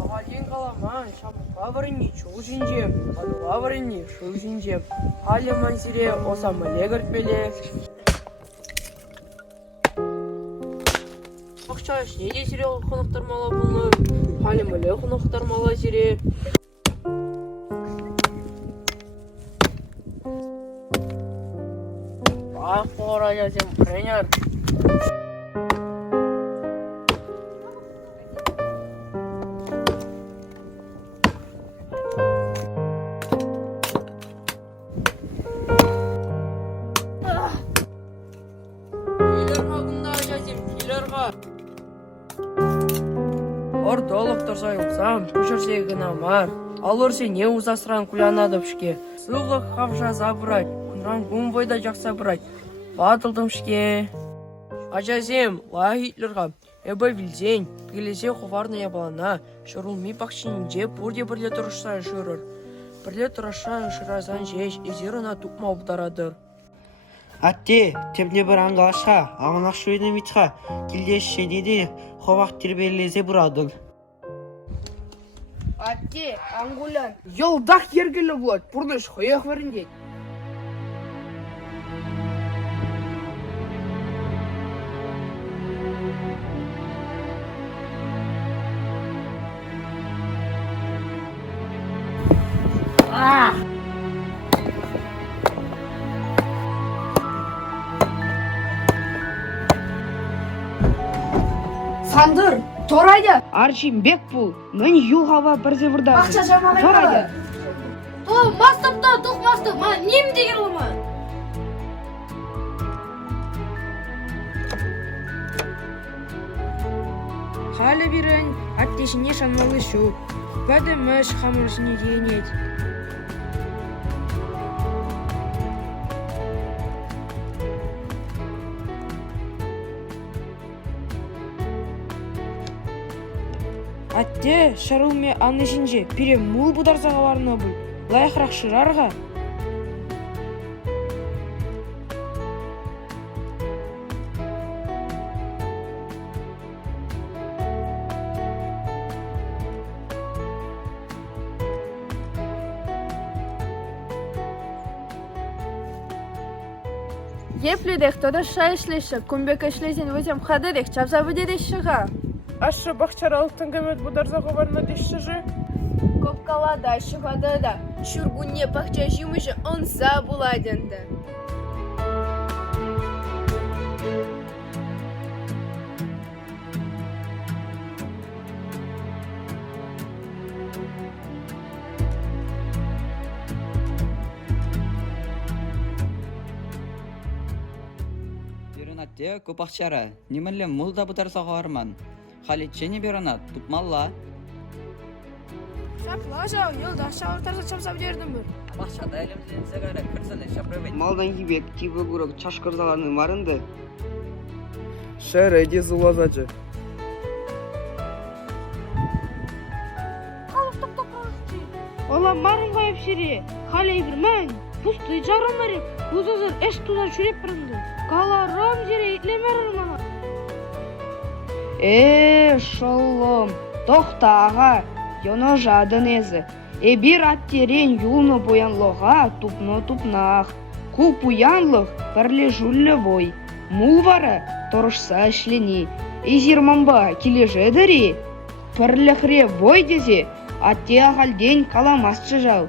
Ағален қаламан, шамыққа варыни, чоу жинжем, алуға варыни, шоу жинжем. Халі мансире, оса мүле кіртпеле. Ақша ішіне де сире қонақтармала бұлны, халі мүле қонақтармала сире. Ақ қора жазем, пренер. Ордолықтыр сайылсам, көшірсегі намар. Алырсы не ұзасыран күлянадып шке. Сылық қавша забырать, күнран күн бойда жақса бұрать. Батылдым шке. Ажазем, ла Гитлерға, әбі вілзен, пігілесе құварны ябалана, шырылмей пақшынынже бұрде бірле тұрышса жүрір. Бірле тұрышса шыразан жеш, езеріна тұқма бұдарадыр. Атте, темне бір аңғалашқа, аманақ шөйді митқа, келдес шедеді, қовақ тербелезе бұрадың. Атте, аңғулян, елдақ ергелі болады, бұрныш қойық варындет. Сандыр, торайды. Арчим бек бұл, мен юғава бірзе вұрда. Ақша жамағай Торайды. О, мастапта, тұқмасты, ма, нем дегер олама? Халі бірін, аттешіне шанмалы шу. Бәді мүш қамыршыне дейінет. Атте, шарылме аны жинже, пире мул бұдарзаға барына бұл. Лайықрақ шырарға. Епледек, тода шай ішлеші, күмбек ішлезен өзем қадедек, чапсабы дедешіға. Ашы бақчаралықтың көмет бұдарзаға барына дешші. Көп қалада шығады да, шүргүнне бақча жимыші онса бұладенді. Беронатте көп ақшара, немелі мұлда бұдарсаға арман. Халетчені беронат, тұпмалла. Шапла жау, елда шауыртарса чапсап дердім бір. Бақшада әлімден сәгәрі кірсілі шапрабет. Малдан кибек, тибі күрік чашқырзаларының марынды. Шәр әде зулазачы. Ола марын қайып шере, халі бірмән, пусты жарым әріп, ұзызыр әш тузар шүреп бірінді. Кала ром жере итлемер ұрмана. Шолом, тоқтаға, yono жадын езі. Bir аттерен юлны боянлыға тупны тупнақ. Куп уянлық бірлі жүлі бой. Мул вары тұрышса ішлені. Зирманба кележі дірі. Пірліқре бой дезе, атте ағалден каламасчы жау.